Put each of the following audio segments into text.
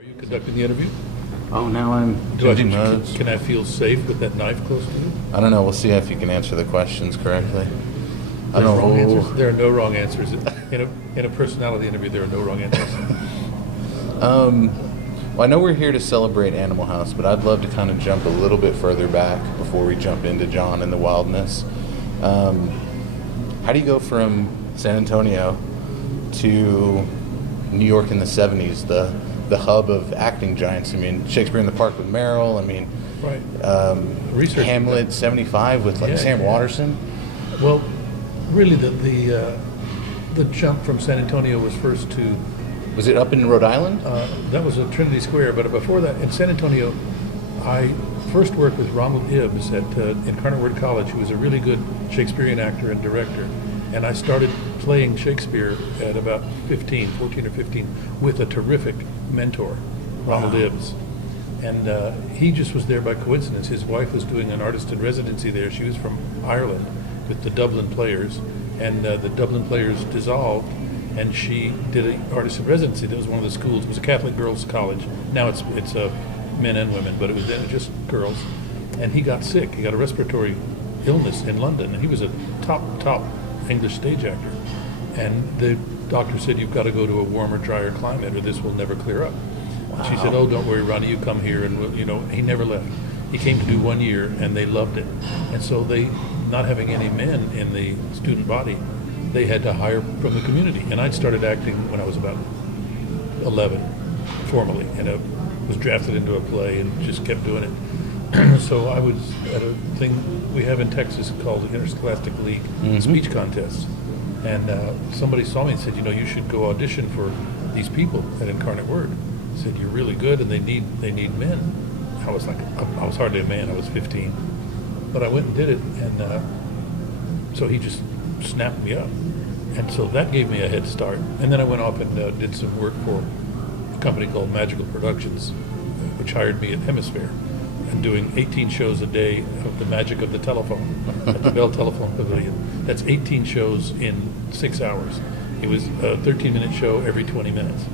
Are you conducting the interview? Oh, now I'm changing modes. Can I feel safe with that knife close to you? I don't know. We'll see if you can answer the questions correctly. I don't Wrong know. answers? There are no wrong answers. In a personality interview, there are no wrong answers. Well, I know we're here to celebrate Animal House, but I'd love to kind of jump a little bit further back before we jump into John and the Wildness. How do you go from San Antonio to New York in the 70s, the hub of acting giants? I mean, Shakespeare in the Park with Merrill. I mean, right. Hamlet 75 with Sam Waterston. Well, really, the jump from San Antonio was first to. Was it up in Rhode Island? That was at Trinity Square, but before that, in San Antonio, I first worked with Ronald Ibbs at Incarnate Word College, who was a really good Shakespearean actor and director. And I started playing Shakespeare at about 14 or 15, with a terrific mentor, Ronald Ibbs. And he just was there by coincidence. His wife was doing an artist in residency there. She was from Ireland with the Dublin Players, and the Dublin Players dissolved, and she did an artist in residency. That was one of the schools. It was a Catholic girls' college. Now it's men and women, but it was then just girls. And he got sick. He got a respiratory illness in London, and he was a top English stage actor. And the doctor said, "You've got to go to a warmer, drier climate, or this will never clear up." Wow. She said, "Oh, don't worry, Ronnie, you come here," and he never left. He came to do 1 year, and they loved it. And so they, not having any men in the student body, they had to hire from the community. And I'd started acting when I was about 11, formally, and I was drafted into a play and just kept doing it. So I was at a thing we have in Texas called the Interscholastic League speech contests. And somebody saw me and said, "You should go audition for these people at Incarnate Word." Said, "You're really good, and they need men." I was hardly a man. I was 15, but I went and did it, and so he just snapped me up, and so that gave me a head start. And then I went off and did some work for a company called Magical Productions, which hired me at Hemisphere, and doing 18 shows a day of the magic of the telephone at the Bell Telephone Pavilion. That's 18 shows in 6 hours. It was a 13-minute show every 20 minutes,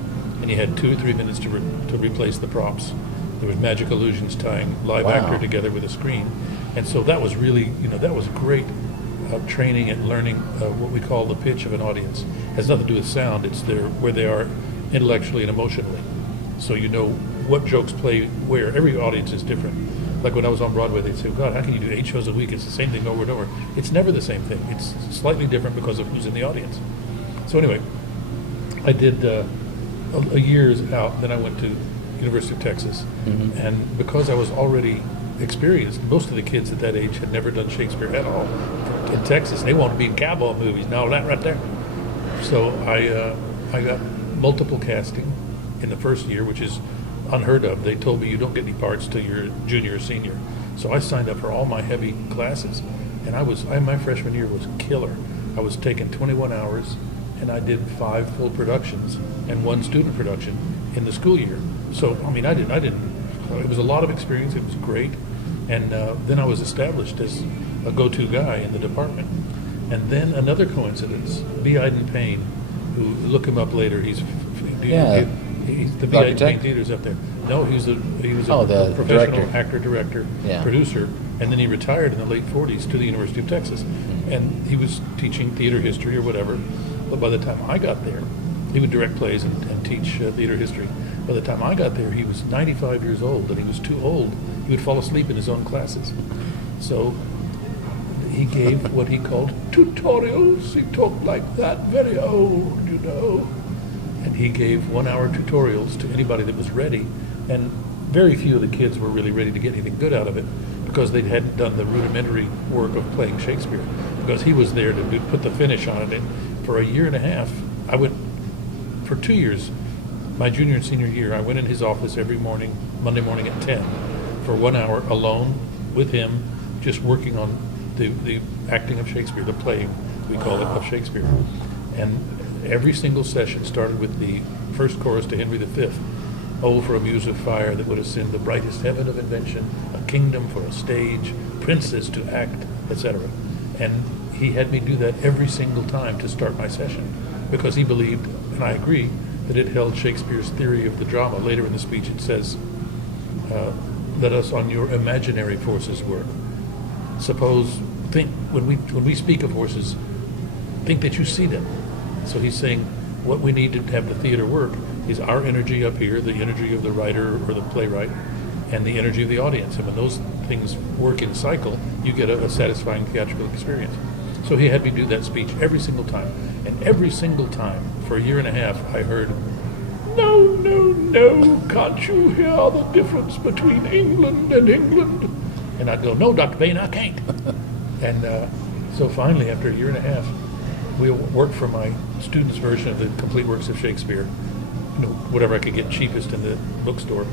and you had 2 or 3 minutes to replace the props. There was magic illusions tying live actor together with a screen, and so that was really, that was great training and learning what we call the pitch of an audience. It has nothing to do with sound. It's where they are intellectually and emotionally. So you know what jokes play where. Every audience is different. Like when I was on Broadway, they'd say, "God, how can you do 8 shows a week? It's the same thing over and over." It's never the same thing. It's slightly different because of who's in the audience. So anyway, I did a year's out. Then I went to University of Texas, and because I was already experienced, most of the kids at that age had never done Shakespeare at all. In Texas, they wanted to be in cowboy movies. Now that right there. So I got multiple casting in the first year, which is unheard of. They told me you don't get any parts till you're junior or senior. So I signed up for all my heavy classes, and my freshman year was killer. I was taking 21 hours, and I did 5 full productions and 1 student production in the school year. So I didn't. It was a lot of experience. It was great, and then I was established as a go-to guy in the department. And then another coincidence: B. Iden Payne, who look him up later. He's the B. Iden Payne Theater's up there. No, he was a professional actor, director, producer, and then he retired in the late 40s to the University of Texas, and he was teaching theater history or whatever. But by the time I got there, he would direct plays and teach theater history. By the time I got there, he was 95 years old, and he was too old. He would fall asleep in his own classes. So he gave what he called tutorials. He talked like that, very old, And he gave 1-hour tutorials to anybody that was ready. And very few of the kids were really ready to get anything good out of it because they hadn't done the rudimentary work of playing Shakespeare. Because he was there to put the finish on it. And for a year and a half, I went for 2 years. My junior and senior year, I went in his office every morning, Monday morning at 10, for 1 hour alone with him, just working on the acting of Shakespeare, the playing, we call it, of Shakespeare. And every single session started with the first chorus to Henry V. "Oh, for a muse of fire that would ascend the brightest heaven of invention, a kingdom for a stage, princes to act," etc. And he had me do that every single time to start my session, because he believed, and I agree, that it held Shakespeare's theory of the drama. Later in the speech it says, let us on your imaginary forces work. Think, when we speak of horses, think that you see them. So he's saying what we need to have the theater work is our energy up here, the energy of the writer or the playwright, and the energy of the audience. And when those things work in cycle, you get a satisfying theatrical experience. So he had me do that speech every single time. And every single time, for a year and a half, I heard, no, no, no, can't you hear the difference between England and England? And I'd go, no, Dr. Bain, I can't. And so finally, after a year and a half, we worked for my student's version of the complete works of Shakespeare, whatever I could get cheapest in the bookstore.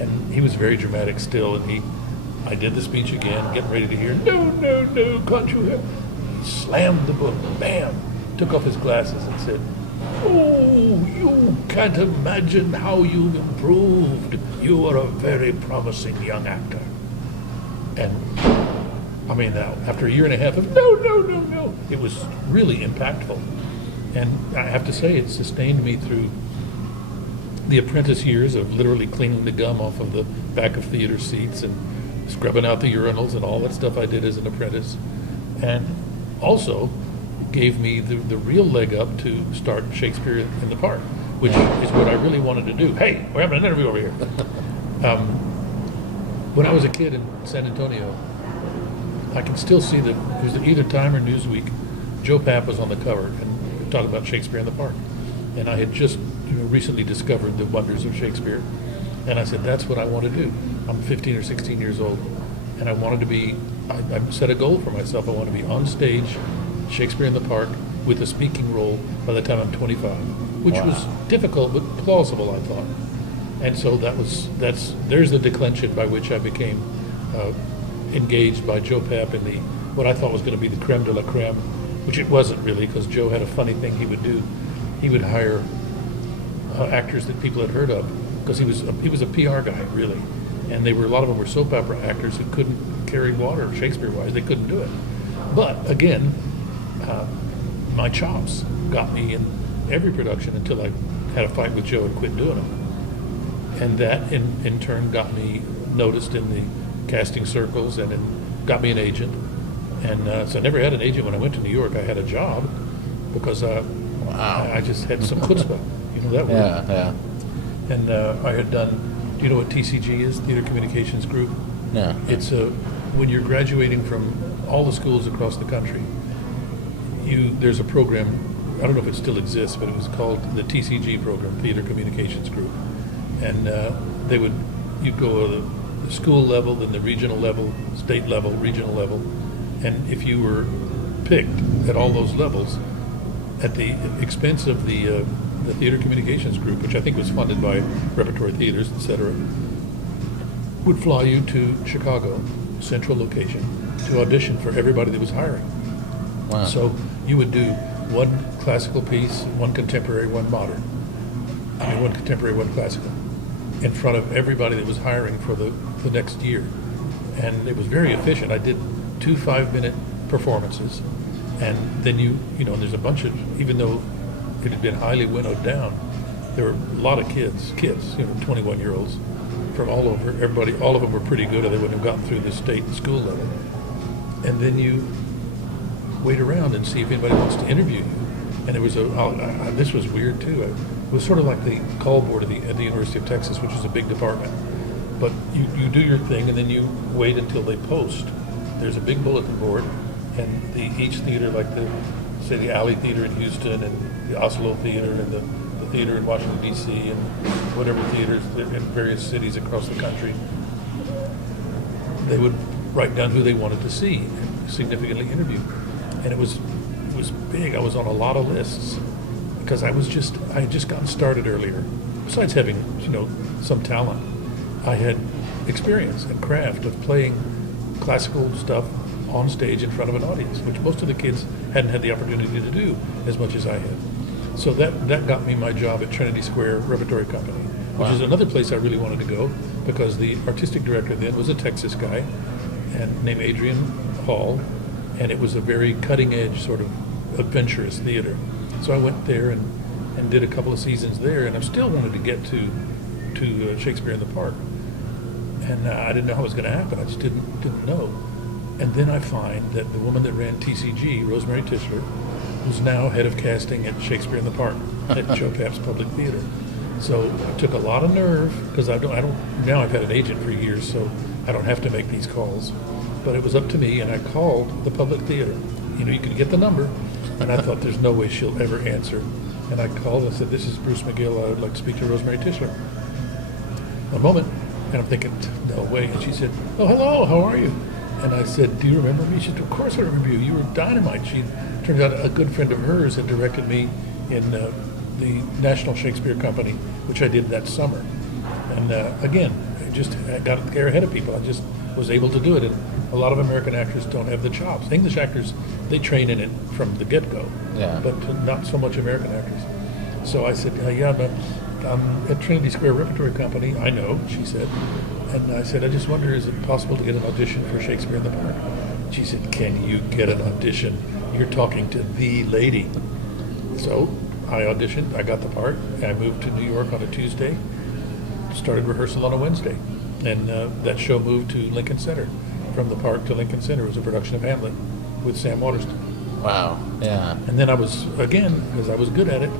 And he was very dramatic still, and I did the speech again, getting ready to hear, no, no, no, can't you hear? He slammed the book, bam, took off his glasses and said, oh, you can't imagine how you've improved. You are a very promising young actor. And I mean, now, after a year and a half of no, no, no, no, it was really impactful. And I have to say, it sustained me through the apprentice years of literally cleaning the gum off of the back of theater seats and scrubbing out the urinals and all that stuff I did as an apprentice. And also gave me the real leg up to start Shakespeare in the Park, which is what I really wanted to do. Hey, we're having an interview over here. When I was a kid in San Antonio, I can still see it was either Time or Newsweek. Joe Papp was on the cover and talking about Shakespeare in the Park. And I had just recently discovered the wonders of Shakespeare. And I said, that's what I want to do. I'm 15 or 16 years old. And I wanted to be, I set a goal for myself. I want to be on stage, Shakespeare in the Park, with a speaking role by the time I'm 25, which was difficult but plausible, I thought. And so there's the declension by which I became engaged by Joe Papp in what I thought was going to be the creme de la creme, which it wasn't really, because Joe had a funny thing he would do. He would hire actors that people had heard of, because he was a PR guy, really. And a lot of them were soap opera actors who couldn't carry water, Shakespeare-wise. They couldn't do it. But again, my chops got me in every production until I had a fight with Joe and quit doing them. And that, in turn, got me noticed in the casting circles and got me an agent. And so I never had an agent when I went to New York. I had a job because I just had some chutzpah. You know that word? Yeah. And I had done, do you know what TCG is? Theater Communications Group? No. It's when you're graduating from all the schools across the country, there's a program, I don't know if it still exists, but it was called the TCG program, Theater Communications Group. And you'd go to the school level, then the regional level, state level, regional level. And if you were picked at all those levels, at the expense of the Theater Communications Group, which I think was funded by Repertory Theaters, etc., would fly you to Chicago, central location, to audition for everybody that was hiring. Wow. So you would do one classical piece, one contemporary, one modern. One contemporary, one classical, in front of everybody that was hiring for the next year. And it was very efficient. I did 2 5-minute performances, and then there's a bunch of, even though it had been highly winnowed down, there were a lot of kids, 21-year-olds from all over. Everybody, all of them were pretty good, or they wouldn't have gotten through the state and school level. And then you wait around and see if anybody wants to interview you. And there was this was weird too. It was sort of like the call board at the University of Texas, which is a big department. But you do your thing, and then you wait until they post. There's a big bulletin board, and each theater, like the Alley Theater in Houston, and the Oslo Theater, and the theater in Washington, D.C., and whatever theaters in various cities across the country, they would write down who they wanted to see and significantly interview. And it was big. I was on a lot of lists because I had just gotten started earlier. Besides having, some talent, I had experience and craft of playing classical stuff on stage in front of an audience, which most of the kids hadn't had the opportunity to do as much as I had. So that got me my job at Trinity Square Repertory Company, which is another place I really wanted to go, because the artistic director then was a Texas guy named Adrian Hall, and it was a very cutting edge sort of adventurous theater. So I went there and and did a couple of seasons there, and I still wanted to get to Shakespeare in the Park. And I didn't know how it was going to happen. I just didn't know. And then I find that the woman that ran TCG, Rosemary Tischler, who's now head of casting at Shakespeare in the Park at Joe Papp's Public Theater. So it took a lot of nerve, because I don't. Now I've had an agent for years, so I don't have to make these calls. But it was up to me, and I called the Public Theater. You could get the number, and I thought there's no way she'll ever answer. And I called and said, "This is Bruce McGill. I would like to speak to Rosemary Tischler." A moment, and I'm thinking, no way. And she said, "Oh, hello, how are you?" And I said, "Do you remember me?" She said, "Of course I remember you. You were dynamite." She turned out a good friend of hers had directed me in the National Shakespeare Company, which I did that summer. And again, I got there ahead of people. I just was able to do it. And a lot of American actors don't have the chops. English actors, they train in it from the get-go, but not so much American actors. So I said, I'm at Trinity Square Repertory Company. I know, she said. And I said, I just wonder, is it possible to get an audition for Shakespeare in the Park? She said, can you get an audition? You're talking to the lady. So I auditioned, I got the part. I moved to New York on a Tuesday, started rehearsal on a Wednesday. And that show moved to Lincoln Center. From the Park to Lincoln Center. It was a production of Hamlet with Sam Waterston. Wow, yeah. And then I was, again, because I was good at it,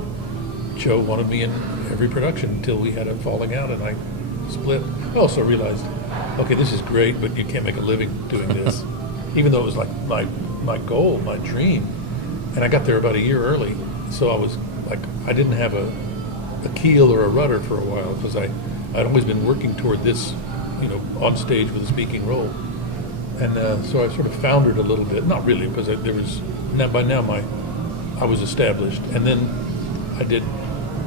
Joe wanted me in every production until we had a falling out and I split. I also realized, okay, this is great, but you can't make a living doing this. Even though it was like my goal, my dream. And I got there about a year early, so I was like, I didn't have a keel or a rudder for a while, because I'd always been working toward this, on stage with a speaking role. And so I sort of foundered a little bit. Not really, because by now I was established. And then I did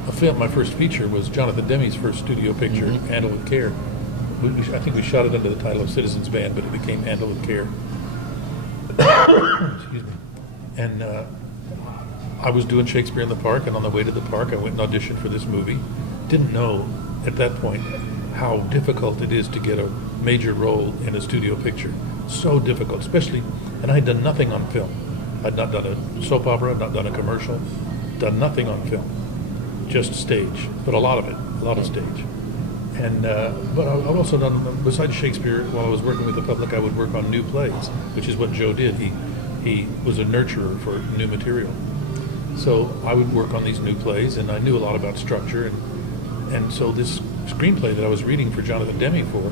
a film. My first feature was Jonathan Demme's first studio picture, Handle with Care. I think we shot it under the title of Citizens Band, but it became Handle with Care. Excuse me. And I was doing Shakespeare in the Park, and on the way to the park, I went and auditioned for this movie. Didn't know at that point how difficult it is to get a major role in a studio picture. So difficult, especially, and I had done nothing on film. I'd not done a soap opera, I'd not done a commercial, done nothing on film, just stage, but a lot of stage. And but I've also done, besides Shakespeare, while I was working with the public, I would work on new plays, which is what Joe did. He was a nurturer for new material. So I would work on these new plays, and I knew a lot about structure, and so this screenplay that I was reading for Jonathan Demme for,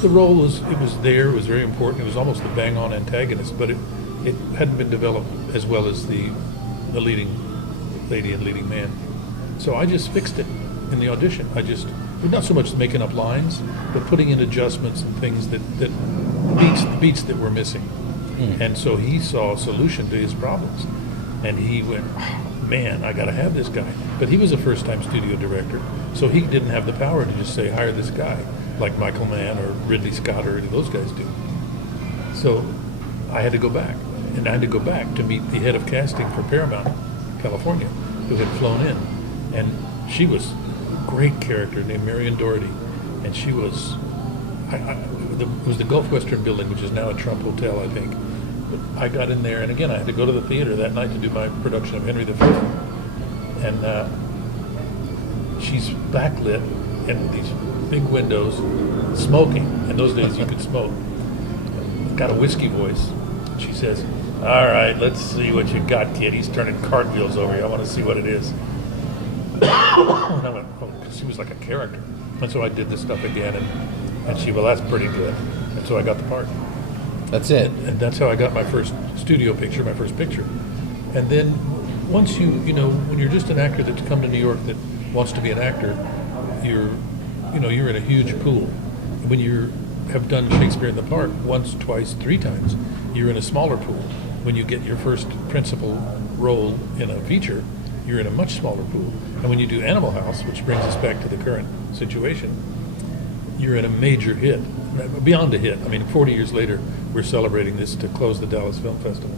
the role was there, it was very important, it was almost the bang-on antagonist, but it hadn't been developed as well as the leading lady and leading man. So I just fixed it in the audition. Not so much making up lines, but putting in adjustments and things that beats that were missing. And so he saw a solution to his problems, and he went, oh, man, I gotta have this guy. But he was a first-time studio director, so he didn't have the power to just say, hire this guy, like Michael Mann or Ridley Scott or any of those guys do. So I had to go back, and I had to go back to meet the head of casting for Paramount, California, who had flown in, and she was a great character named Marion Doherty, and she was, it was the Gulf Western building, which is now a Trump Hotel, I think. But I got in there, and again, I had to go to the theater that night to do my production of Henry V. And she's backlit in these big windows, smoking. In those days, you could smoke. Got a whiskey voice. She says, all right, let's see what you got, kid. He's turning cartwheels over here. I want to see what it is. And I went, oh, because she was like a character. And so I did this stuff again, and she, well, that's pretty good. And so I got the part. That's it. And that's how I got my first studio picture, my first picture. And then once when you're just an actor that's come to New York that wants to be an actor, you're in a huge pool. When you have done Shakespeare in the Park once, twice, 3 times, you're in a smaller pool. When you get your first principal role in a feature, you're in a much smaller pool. And when you do Animal House, which brings us back to the current situation, you're in a major hit, beyond a hit. I mean, 40 years later, we're celebrating this to close the Dallas Film Festival,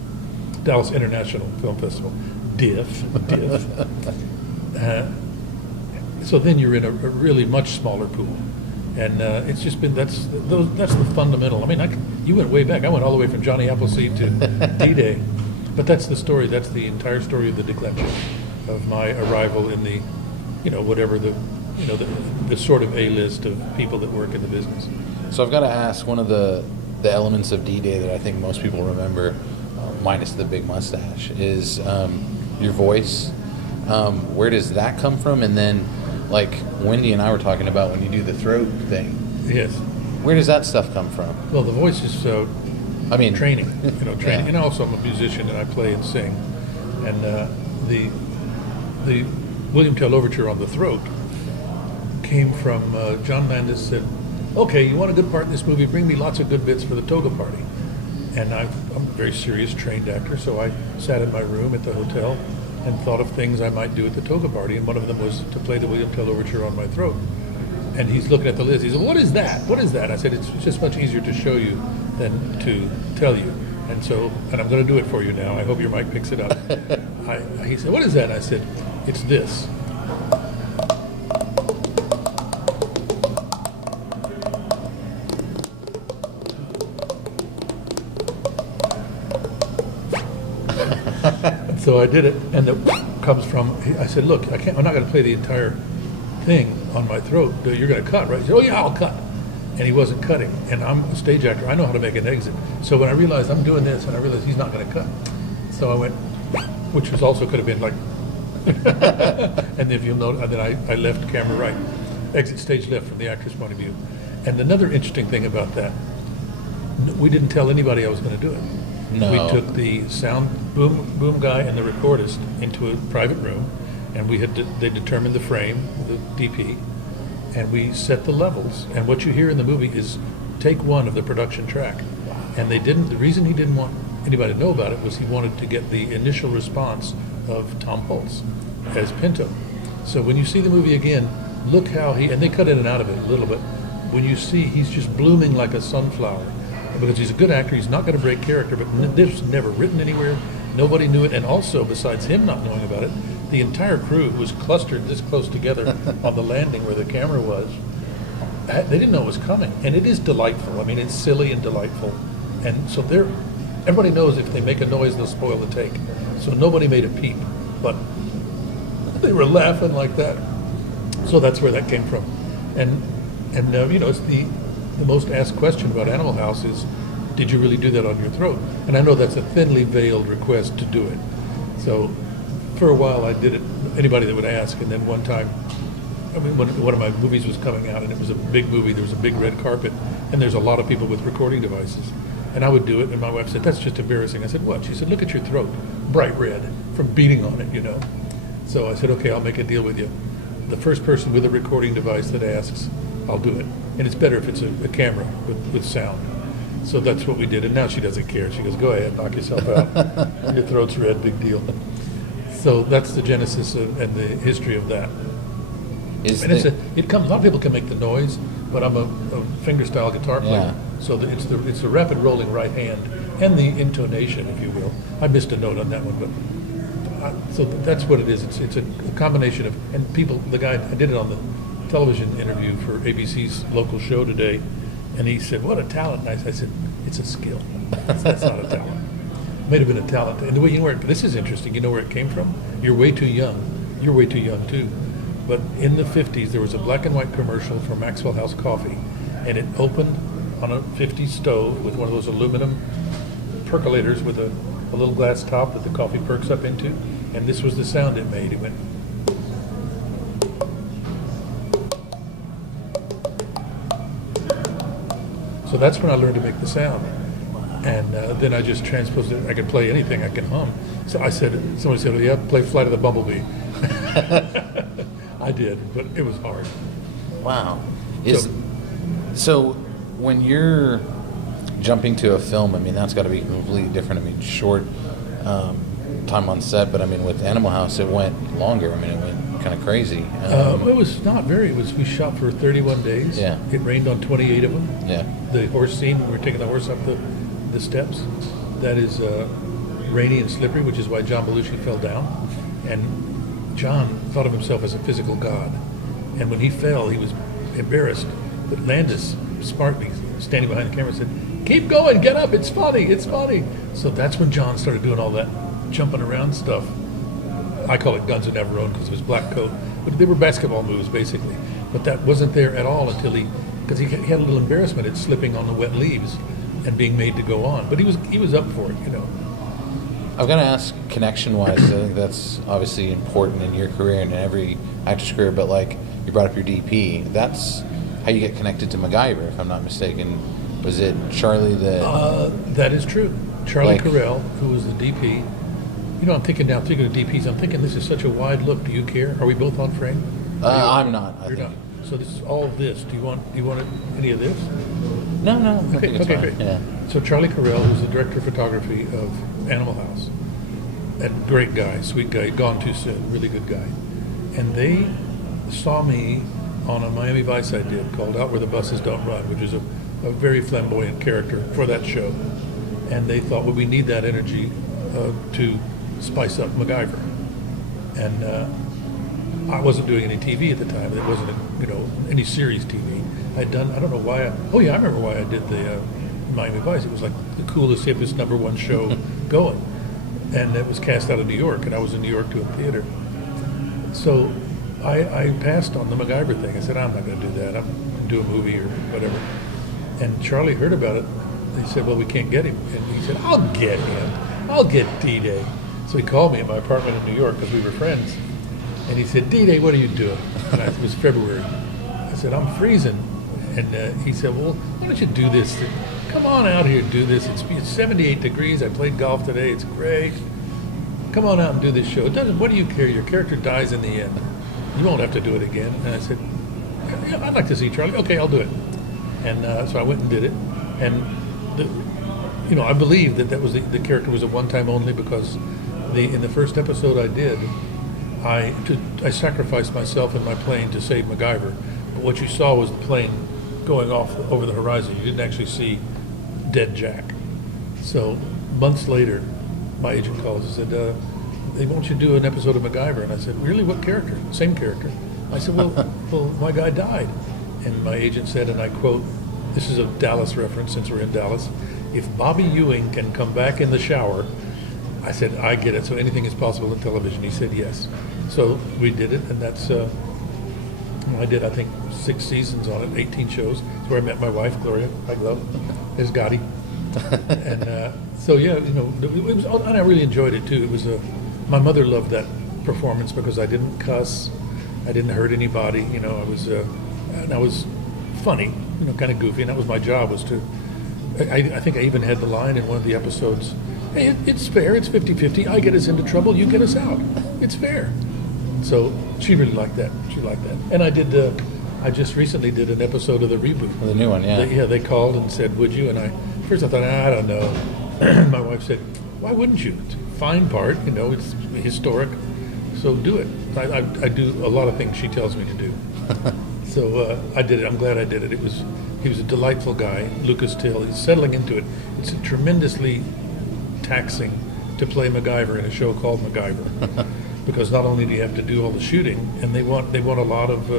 Dallas International Film Festival, DIFF. So then you're in a really much smaller pool, and it's just been that's the fundamental. I mean, you went way back. I went all the way from Johnny Appleseed to D-Day, but that's the story. That's the entire story of the declension. of my arrival in the, whatever the sort of A-list of people that work in the business. So I've got to ask, one of the elements of D-Day that I think most people remember, minus the big mustache, is your voice. Where does that come from? And then, like Wendy and I were talking about, when you do the throat thing. Yes. Where does that stuff come from? Well, the voice is training. Training. Yeah. And also I'm a musician and I play and sing. And the William Tell overture on the throat came from John Landis said, "Okay, you want a good part in this movie? Bring me lots of good bits for the toga party." And I'm a very serious trained actor, so I sat in my room at the hotel and thought of things I might do at the toga party, and one of them was to play the William Tell overture on my throat. And he's looking at the list. He said, "What is that? What is that?" I said, "It's just much easier to show you than to tell you. And I'm going to do it for you now. I hope your mic picks it up." He said, "What is that?" I said, "It's this." So I did it, and it comes from. I said, "Look, I'm not going to play the entire thing on my throat. You're going to cut, right?" He said, "Oh yeah, I'll cut." And he wasn't cutting. And I'm a stage actor. I know how to make an exit. So when I realized I'm doing this, and I realized he's not going to cut, so I went, which was also could have been like, and if you'll note, then I left camera right, exit stage left from the actor's point of view. And another interesting thing about that, we didn't tell anybody I was going to do it. No. We took the sound boom guy and the recordist into a private room, and they determined the frame, the DP, and we set the levels. And what you hear in the movie is take one of the production track. And the reason he didn't want anybody to know about it was he wanted to get the initial response of Tom Hulce as Pinto. So when you see the movie again, look how and they cut in and out of it a little bit, when you see he's just blooming like a sunflower. Because he's a good actor, he's not going to break character, but this was never written anywhere, nobody knew it, and also, besides him not knowing about it, the entire crew was clustered this close together on the landing where the camera was. They didn't know it was coming, and it is delightful. I mean, it's silly and delightful, and so everybody knows if they make a noise, they'll spoil the take. So nobody made a peep, but they were laughing like that. So that's where that came from, and it's the most asked question about Animal House is, did you really do that on your throat? And I know that's a thinly veiled request to do it. So for a while I did it, anybody that would ask, and then one time, when one of my movies was coming out and it was a big movie, there was a big red carpet, and there's a lot of people with recording devices. And I would do it, and my wife said, "That's just embarrassing." I said, "What?" She said, "Look at your throat, bright red, from beating on it, So I said, "Okay, I'll make a deal with you. The first person with a recording device that asks, I'll do it. And it's better if it's a camera with sound." So that's what we did, and now she doesn't care. She goes, "Go ahead, knock yourself out. Your throat's red, big deal." So that's the genesis and the history of that. A lot of people can make the noise, but I'm a finger-style guitar player, so it's the rapid rolling right hand and the intonation, if you will. I missed a note on that one, but so that's what it is. It's a combination of, and the guy, I did it on the television interview for ABC's local show today, and he said, "What a talent." And I said, "It's a skill. That's not a talent. It may have been a talent." And the way this is interesting, you know where it came from? You're way too young. You're way too young too. But in the 50s, there was a black and white commercial for Maxwell House Coffee, and it opened on a 50s stove with one of those aluminum percolators with a little glass top that the coffee perks up into, and this was the sound it made. It went. So that's when I learned to make the sound. And then I just transposed it. I could play anything, I can hum. So somebody said, "Oh, yeah, play Flight of the Bumblebee." I did, but it was hard. Wow. So when you're jumping to a film, I mean, that's got to be completely different. I mean, short time on set, but I mean, with Animal House, it went longer. I mean, it went kind of crazy. It was not very. We shot for 31 days. Yeah. It rained on 28 of them. Yeah. The horse scene, we were taking the horse up the steps. That is rainy and slippery, which is why John Belushi fell down. And John thought of himself as a physical god. And when he fell, he was embarrassed. But Landis, smartly standing behind the camera, said, "Keep going, get up, it's funny, it's funny." So that's when John started doing all that jumping around stuff. I call it Guns of Navarone because it was black coat, but they were basketball moves basically. But that wasn't there at all until because he had a little embarrassment at slipping on the wet leaves and being made to go on. But he was up for it, you know. I've got to ask, connection-wise, I think that's obviously important in your career and in every actor's career, but like, you brought up your DP. That's how you get connected to MacGyver, if I'm not mistaken. Was it Charlie That is true. Charlie Like- Carell, who was the DP. You know, I'm thinking of DPs, I'm thinking this is such a wide look. Do you care? Are we both on frame? I'm not. You're not. So this is all this. Do you want any of this? No, I think it's fine. Great. Yeah. So Charlie Carell, who's the director of photography of Animal House, and great guy, sweet guy, gone too soon, really good guy. And they saw me on a Miami Vice I did called Out Where the Buses Don't Run, which is a very flamboyant character for that show. And they thought, well, we need that energy to spice up MacGyver. And I wasn't doing any TV at the time. There wasn't, any series TV. I'd done, I don't know why. I remember why I did the Miami Vice. It was like the coolest, hippest #1 show going. And it was cast out of New York, and I was in New York doing theater. So I passed on the MacGyver thing. I said, I'm not going to do that. I'm going to do a movie or whatever. And Charlie heard about it. He said, well, we can't get him. And he said, I'll get him. I'll get D-Day. So he called me at my apartment in New York because we were friends. And he said, D-Day, what are you doing? And it was February. I said, I'm freezing. And he said, well, why don't you do this? Come on out here and do this. It's 78 degrees. I played golf today. It's great. Come on out and do this show. It doesn't. What do you care? Your character dies in the end. You won't have to do it again. And I said, yeah, I'd like to see Charlie. Okay, I'll do it. And so I went and did it. And I believe that was the character was a one-time only because in the first episode I did, I sacrificed myself in my plane to save MacGyver. But what you saw was the plane going off over the horizon. You didn't actually see dead Jack. So months later, my agent calls and said, they want you to do an episode of MacGyver. And I said, really, what character? Same character. I said, well, my guy died. And my agent said, and I quote, this is a Dallas reference since we're in Dallas, if Bobby Ewing can come back in the shower, I said, I get it. So anything is possible in television. He said, yes. So we did it, and that's, I did, I think, 6 seasons on it, 18 shows. It's where I met my wife, Gloria. I love. There's Gadi. And so, yeah, it was, and I really enjoyed it, too. It was my mother loved that performance because I didn't cuss. I didn't hurt anybody. I was funny, kind of goofy, and that was my job, was to, I think I even had the line in one of the episodes, hey, it's fair, it's 50-50, I get us into trouble, you get us out. It's fair. So she really liked that. She liked that. And I just recently did an episode of the reboot. The new one, yeah. They called and said, would you? And first I thought, I don't know. My wife said, why wouldn't you? It's a fine part, it's historic, so do it. I do a lot of things she tells me to do. So I did it. I'm glad I did it. He was a delightful guy, Lucas Till. He's settling into it. It's tremendously taxing to play MacGyver in a show called MacGyver, because not only do you have to do all the shooting, and they want a lot of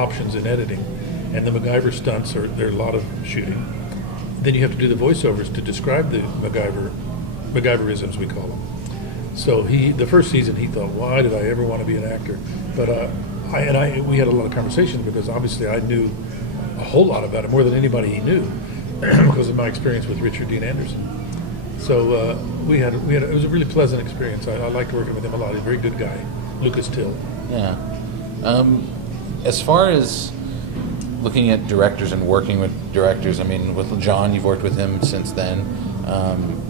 options in editing, and the MacGyver stunts there are a lot of shooting. Then you have to do the voiceovers to describe the MacGyverisms, we call them. So the first season he thought, why did I ever want to be an actor? But we had a lot of conversations because obviously I knew a whole lot about it, more than anybody he knew, because of my experience with Richard Dean Anderson. So it was a really pleasant experience. I liked working with him a lot. He's a very good guy, Lucas Till. Yeah. As far as looking at directors and working with directors, I mean, with John, you've worked with him since then.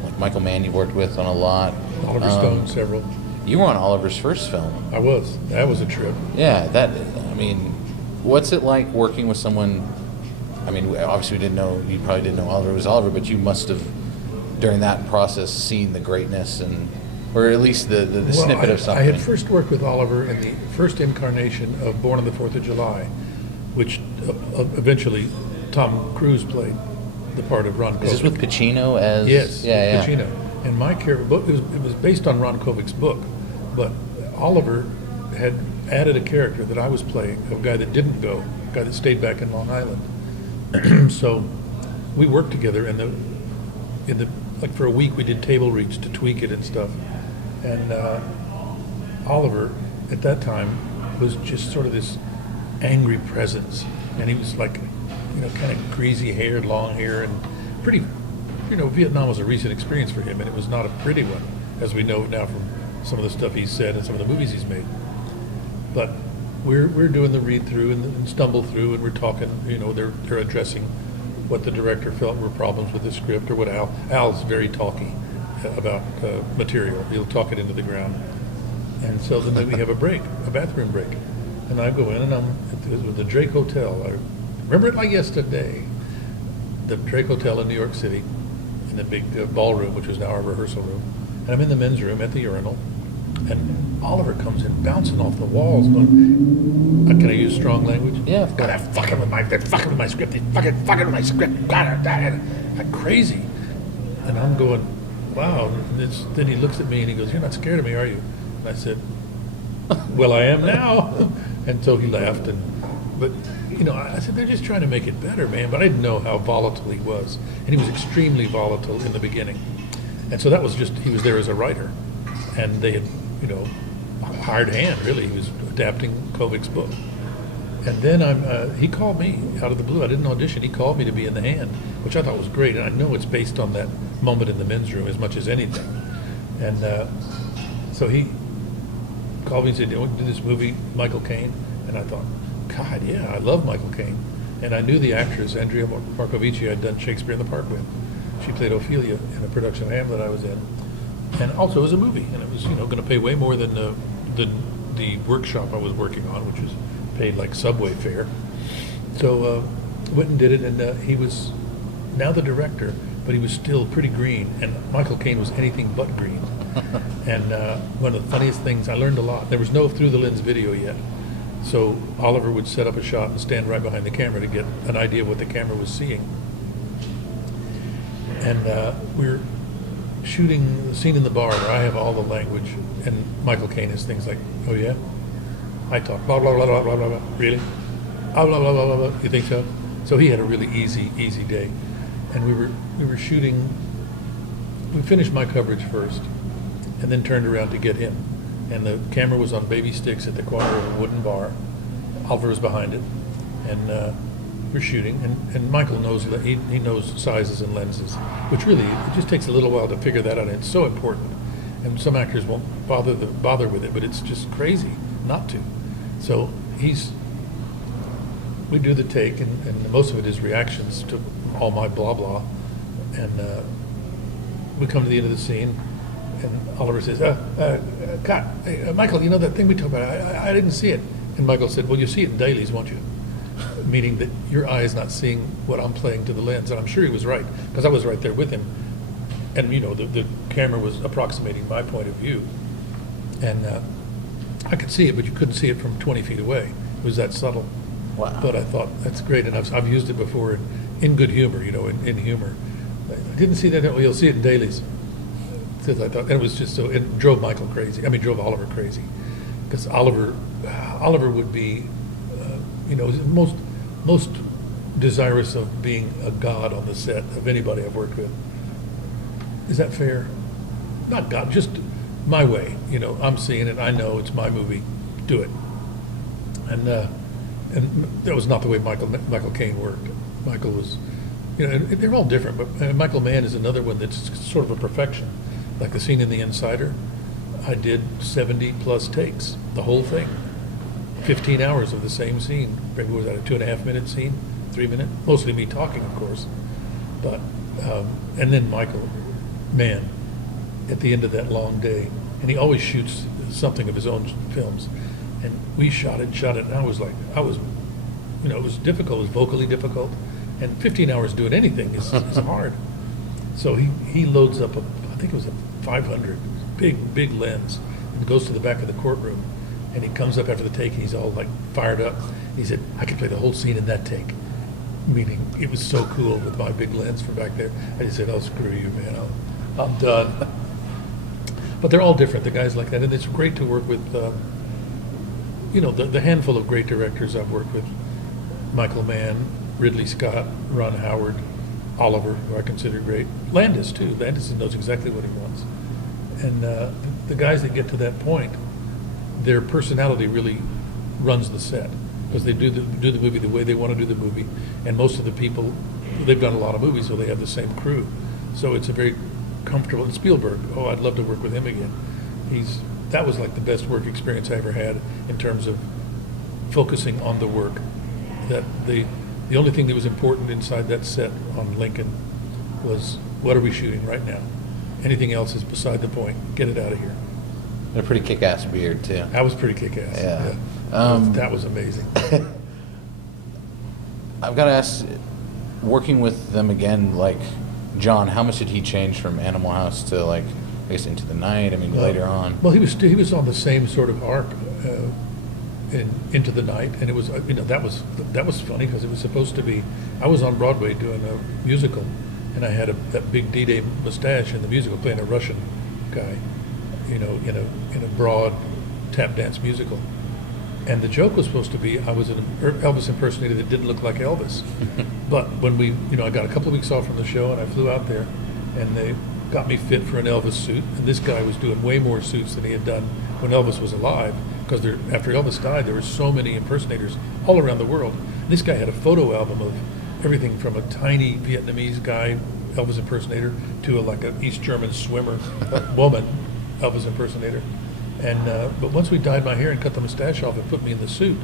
Like Michael Mann, you've worked with on a lot. Oliver Stone, several. You were on Oliver's first film. I was. That was a trip. Yeah, what's it like working with someone? I mean, obviously you probably didn't know Oliver was Oliver, but you must have, during that process, seen the greatness or at least the snippet of something. I had first worked with Oliver in the first incarnation of Born on the 4th of July, which eventually Tom Cruise played the part of Ron Kovic. Is this with Pacino as? Yes, yeah. Pacino. And my character, it was based on Ron Kovic's book, but Oliver had added a character that I was playing, a guy that didn't go, a guy that stayed back in Long Island. So we worked together like for a week we did table reads to tweak it and stuff. And Oliver at that time was just sort of this angry presence, and he was like, kind of greasy haired, long hair, and pretty, Vietnam was a recent experience for him, and it was not a pretty one, as we know now from some of the stuff he's said and some of the movies he's made. But we're doing the read through and stumble through, and we're talking, they're addressing what the director felt were problems with the script, or what Al's very talky about material. He'll talk it into the ground. And so then we have a break, a bathroom break. And I go in, and I'm at the Drake Hotel. I remember it like yesterday. The Drake Hotel in New York City, in the big ballroom, which was now our rehearsal room. And I'm in the men's room at the urinal, and Oliver comes in bouncing off the walls, going, can I use strong language? Yeah. God, they're fucking with my script. They're fucking with my script. God, I'm crazy. And I'm going, wow. And then he looks at me and he goes, "You're not scared of me, are you?" And I said, "Well, I am now." And so he laughed. But I said, "They're just trying to make it better, man." But I didn't know how volatile he was. And he was extremely volatile in the beginning. And so that was just, he was there as a writer. And they had, hired hand, really. He was adapting Kovic's book. And then he called me out of the blue. I didn't audition. He called me to be in The Hand, which I thought was great. And I know it's based on that moment in the men's room as much as anything. And so he called me and said, "You want to do this movie, Michael Caine?" And I thought, God, yeah, I love Michael Caine. And I knew the actress, Andrea Markovici, I'd done Shakespeare in the Park with. She played Ophelia in a production of Hamlet I was in. And also it was a movie, and it was, going to pay way more than the workshop I was working on, which was paid like subway fare. So went and did it, and he was now the director, but he was still pretty green, and Michael Caine was anything but green. And one of the funniest things, I learned a lot. There was no through the lens video yet. So Oliver would set up a shot and stand right behind the camera to get an idea of what the camera was seeing. And we're shooting the scene in the bar where I have all the language, and Michael Caine has things like, "Oh yeah? I talk blah, blah, blah, blah, blah, blah, blah. Really? Blah, blah, blah, blah, blah. You think so?" So he had a really easy day. And we were shooting, we finished my coverage first, and then turned around to get him. And the camera was on baby sticks at the corner of a wooden bar. Oliver was behind it, and we're shooting. And Michael knows that he knows sizes and lenses, which really, it just takes a little while to figure that out. And it's so important. And some actors won't bother with it, but it's just crazy not to. So we do the take, and most of it is reactions to all my blah blah. And we come to the end of the scene, and Oliver says, "Cut, hey, Michael, that thing we talked about, I didn't see it." And Michael said, "Well, you see it in dailies, won't you?" Meaning that your eye is not seeing what I'm playing to the lens. And I'm sure he was right, because I was right there with him. And, the camera was approximating my point of view. And I could see it, but you couldn't see it from 20 feet away. It was that subtle. Wow. But I thought, that's great. And I've used it before in good humor, in humor. I didn't see that. Well, you'll see it in dailies. Because I thought, and it was just so, it drove Michael crazy. Drove Oliver crazy. Because Oliver would be, most desirous of being a god on the set of anybody I've worked with. Is that fair? Not God, just my way. I'm seeing it. I know it's my movie. Do it. And that was not the way Michael Caine worked. Michael was, and they're all different. But Michael Mann is another one that's sort of a perfection. Like the scene in The Insider, I did 70 plus takes, the whole thing. 15 hours of the same scene. Maybe was that a 2.5 minute scene, 3 minute? Mostly me talking, of course. But and then Michael Mann at the end of that long day, and he always shoots something of his own films. And we shot it, and I was, it was difficult, it was vocally difficult. And 15 hours doing anything is hard. So he loads up I think it was a 500, big lens, and goes to the back of the courtroom. And he comes up after the take, and he's all fired up. He said, "I could play the whole scene in that take." Meaning, it was so cool with my big lens from back there. I just said, "Oh, screw you, man. I'm done." But they're all different, the guys like that. And it's great to work with, the handful of great directors I've worked with. Michael Mann, Ridley Scott, Ron Howard, Oliver, who I consider great. Landis, too. Landis knows exactly what he wants. And the guys that get to that point, their personality really runs the set, because they do the movie the way they want to do the movie, and most of the people, they've done a lot of movies, so they have the same crew. So it's a very comfortable. And Spielberg, oh, I'd love to work with him again. That was like the best work experience I ever had in terms of focusing on the work. That the only thing that was important inside that set on Lincoln was, what are we shooting right now? Anything else is beside the point. Get it out of here. They're pretty kick-ass beard too. That was pretty kick-ass. Yeah. That was amazing. I've got to ask, working with them again, like John, how much did he change from Animal House to, like, I guess, Into the Night? I mean, later on. Well, he was on the same sort of arc Into the Night, and it was that was funny, because it was supposed to be. I was on Broadway doing a musical, and I had that big D-Day mustache in the musical, playing a Russian guy, in a broad tap dance musical. And the joke was supposed to be I was an Elvis impersonator that didn't look like Elvis. But when I got a couple of weeks off from the show, and I flew out there, and they got me fit for an Elvis suit. And this guy was doing way more suits than he had done when Elvis was alive, because after Elvis died, there were so many impersonators all around the world. This guy had a photo album of everything from a tiny Vietnamese guy, Elvis impersonator, to like an East German swimmer woman, Elvis impersonator. And but once we dyed my hair and cut the mustache off and put me in the suit,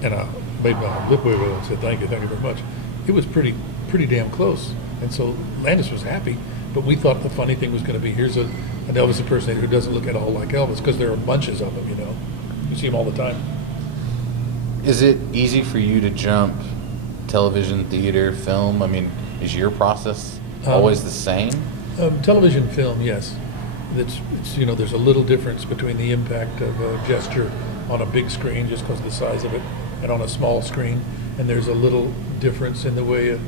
and I made my lip wave and said, thank you very much. It was pretty damn close. And so Landis was happy, but we thought the funny thing was going to be, here's an Elvis impersonator who doesn't look at all like Elvis, because there are bunches of them, You see them all the time. Is it easy for you to jump television, theater, film? I mean, is your process always the same? Television, film, yes. It's there's a little difference between the impact of a gesture on a big screen, just because of the size of it, and on a small screen. And there's a little difference in the way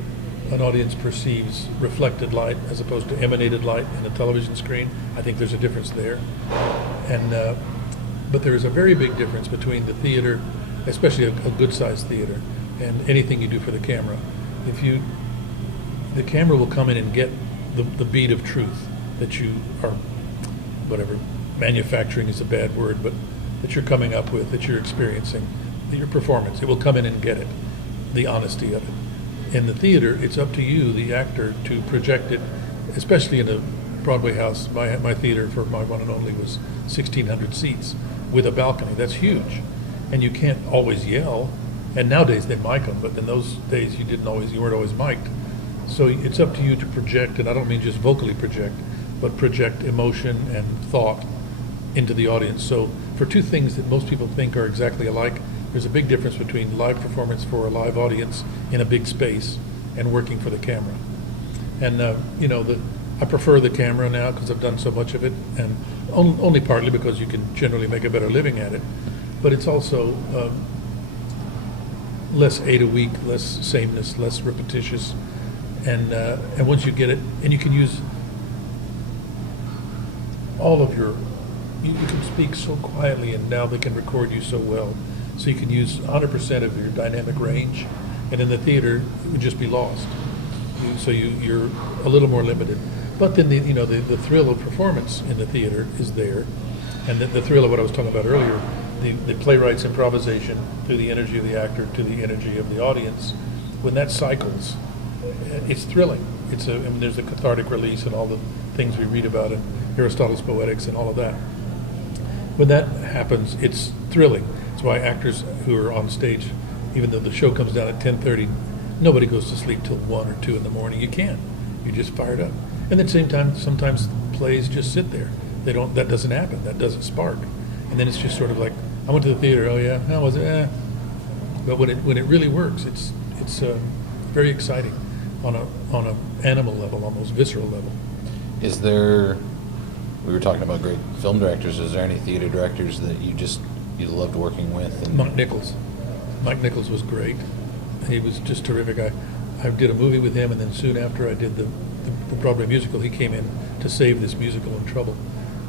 an audience perceives reflected light as opposed to emanated light in a television screen. I think there's a difference there. And but there's a very big difference between the theater, especially a good-sized theater, and anything you do for the camera. The camera will come in and get the beat of truth that you are, whatever, manufacturing is a bad word, but that you're coming up with, that you're experiencing, your performance. It will come in and get it, the honesty of it. In the theater, it's up to you, the actor, to project it, especially in a Broadway house. My theater for my one and only was 1,600 seats with a balcony. That's huge. And you can't always yell. And nowadays they mic them, but in those days you weren't always mic'd. So it's up to you to project, and I don't mean just vocally project, but project emotion and thought into the audience. So for two things that most people think are exactly alike, there's a big difference between live performance for a live audience in a big space and working for the camera. And I prefer the camera now because I've done so much of it, and only partly because you can generally make a better living at it. But it's also less 8 a week, less sameness, less repetitious, and once you get it, and you can use all of you can speak so quietly, and now they can record you so well. So you can use 100% of your dynamic range, and in the theater, it would just be lost. You're a little more limited. But then the thrill of performance in the theater is there, and the thrill of what I was talking about earlier, the playwright's improvisation through the energy of the actor to the energy of the audience. When that cycles, it's thrilling. There's a cathartic release and all the things we read about in Aristotle's Poetics and all of that. When that happens, it's thrilling. That's why actors who are on stage, even though the show comes down at 10:30, nobody goes to sleep till 1 or 2 in the morning. You can't. You're just fired up. And at the same time, sometimes plays just sit there. That doesn't happen. That doesn't spark. And then it's just sort of like, I went to the theater. Oh yeah, how was it? But when it really works, it's very exciting on a animal level, almost visceral level. Is there? We were talking about great film directors. Is there any theater directors that you loved working with? Mike Nichols. Mike Nichols was great. He was just terrific. I did a movie with him, and then soon after I did the Broadway musical, he came in to save this musical in trouble.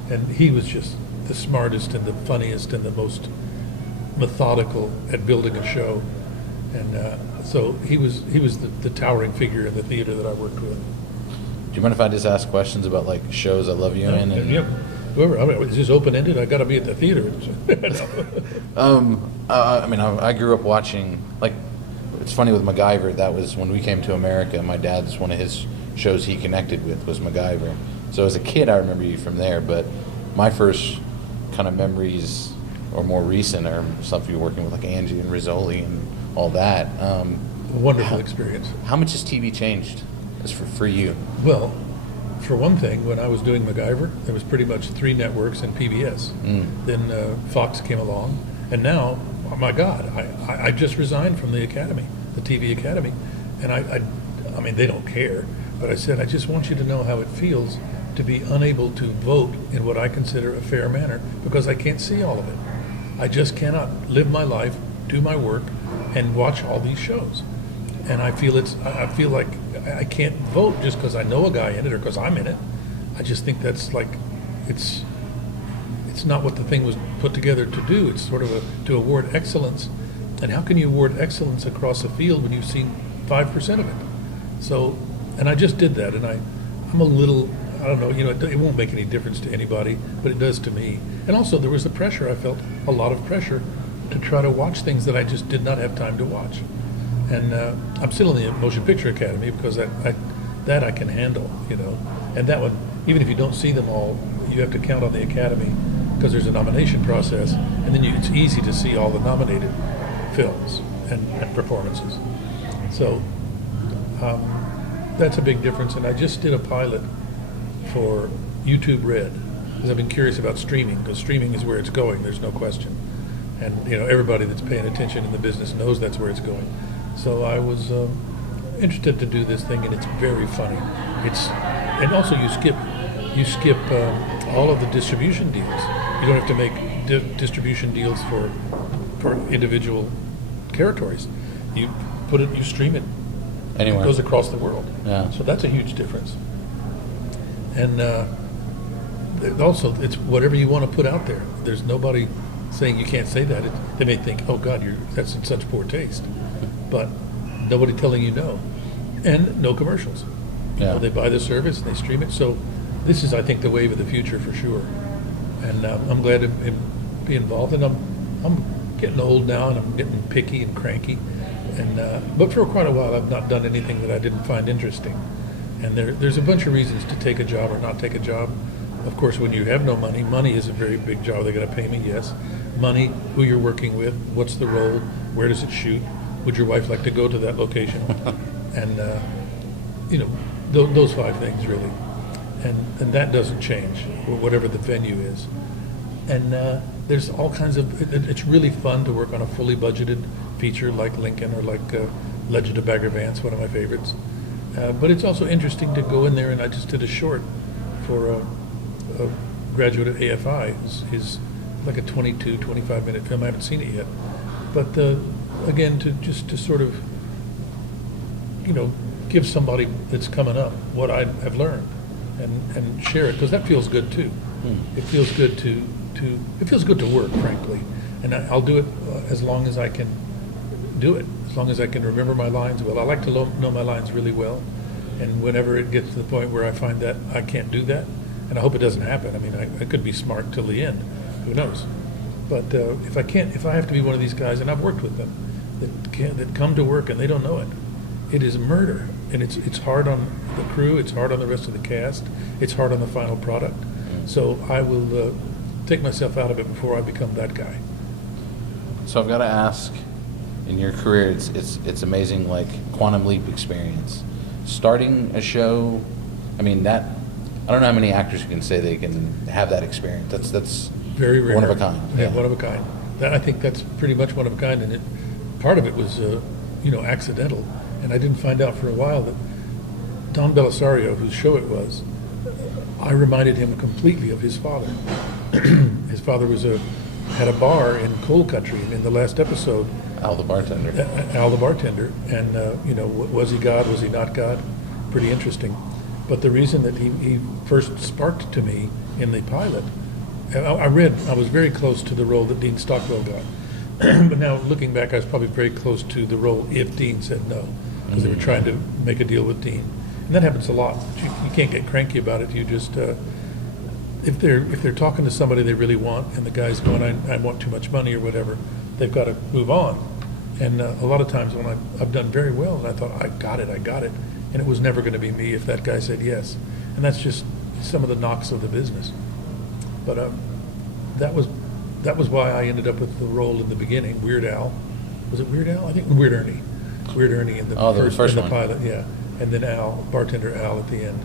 And he was just the smartest and the funniest and the most methodical at building a show. And so he was the towering figure in the theater that I worked with. Do you mind if I just ask questions about like shows I love you in? And, Yep. whoever. I mean, is this open-ended? I got to be at the theater. I mean, I grew up watching, like, it's funny with MacGyver, that was when we came to America, my dad's, one of his shows he connected with was MacGyver. So as a kid, I remember you from there, but my first kind of memories, or more recent, are stuff you were working with, like Angie and Rizzoli and all that. A wonderful experience. How much has TV changed as for you? Well, for one thing, when I was doing MacGyver, there was pretty much 3 networks and PBS. Then Fox came along, and now, oh my God, I just resigned from the Academy, the TV Academy, and I mean, they don't care, but I said, I just want you to know how it feels to be unable to vote in what I consider a fair manner, because I can't see all of it. I just cannot live my life, do my work, and watch all these shows. And I feel like I can't vote just because I know a guy in it or because I'm in it. I just think that's like, it's not what the thing was put together to do. It's sort of to award excellence. And how can you award excellence across a field when you've seen 5% of it? So, and I just did that, and I'm a little, I don't know, it won't make any difference to anybody, but it does to me. And also there was the pressure, I felt a lot of pressure to try to watch things that I just did not have time to watch. And I'm still in the Motion Picture Academy because that I can handle, And that one, even if you don't see them all, you have to count on the Academy because there's a nomination process, and then it's easy to see all the nominated films and performances. So that's a big difference. And I just did a pilot for YouTube Red because I've been curious about streaming, because streaming is where it's going. There's no question. And everybody that's paying attention in the business knows that's where it's going. So I was interested to do this thing, and it's very funny. And also you skip all of the distribution deals. You don't have to make distribution deals for individual territories. You stream it Anywhere. It goes across the world. Yeah. So that's a huge difference. And also, it's whatever you want to put out there. There's nobody saying you can't say that. They may think, oh God, that's in such poor taste. But nobody telling you no. And no commercials. They buy the service and they stream it. So this is, I think, the wave of the future for sure. And I'm glad to be involved. And I'm getting old now, and I'm getting picky and cranky. And but for quite a while, I've not done anything that I didn't find interesting. And there's a bunch of reasons to take a job or not take a job. Of course, when you have no money, money is a very big job. They're going to pay me, yes. Money, who you're working with, what's the role, where does it shoot, would your wife like to go to that location? And, those 5 things really. And that doesn't change, whatever the venue is. And there's all kinds of, it's really fun to work on a fully budgeted feature like Lincoln or like Legend of Bagger Vance, one of my favorites. But it's also interesting to go in there, and I just did a short for a graduate at AFI. It's like a 22, 25-minute film. I haven't seen it yet. But again, to sort of, give somebody that's coming up what I have learned and share it, because that feels good too. It feels good it feels good to work, frankly. And I'll do it as long as I can do it, as long as I can remember my lines well. I like to know my lines really well. And whenever it gets to the point where I find that I can't do that, and I hope it doesn't happen. I mean, I could be smart till the end. Who knows? But if I have to be one of these guys, and I've worked with them, that come to work and they don't know it, it is murder. And it's hard on the crew, it's hard on the rest of the cast, it's hard on the final product. So I will take myself out of it before I become that guy. So I've got to ask, in your career, it's amazing, like quantum leap experience. Starting a show, I mean, I don't know how many actors you can say they can have that experience. That's very rare. One of a kind. Yeah, one of a kind. I think that's pretty much one of a kind, and part of it was, accidental. And I didn't find out for a while that Don Belisario, whose show it was, I reminded him completely of his father. His father had a bar in coal country, and in the last episode, Al the bartender. And was he God? Was he not God? Pretty interesting. But the reason that he first sparked to me in the pilot, I was very close to the role that Dean Stockwell got. But now looking back, I was probably very close to the role if Dean said no, because they were trying to make a deal with Dean. And that happens a lot. You can't get cranky about it. You just, if they're talking to somebody they really want, and the guy's going, I want too much money or whatever, they've got to move on. And a lot of times when I've done very well, and I thought, I got it, and it was never going to be me if that guy said yes. And that's just some of the knocks of the business. But that was why I ended up with the role in the beginning, Weird Al. Was it Weird Al? I think Weird Ernie. Weird Ernie in the first in the pilot, yeah. And then bartender Al at the end.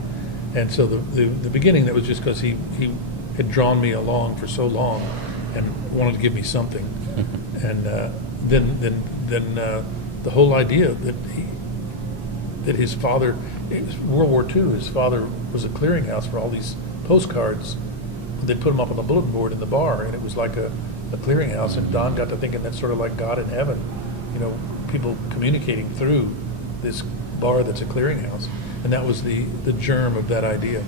And so the beginning, that was just because he had drawn me along for so long and wanted to give me something. And then the whole idea that his father, it was World War II, his father was a clearinghouse for all these postcards. They put them up on the bulletin board in the bar, and it was like a clearinghouse. And Don got to thinking that's sort of like God in heaven, people communicating through this bar that's a clearinghouse. And that was the germ of that idea.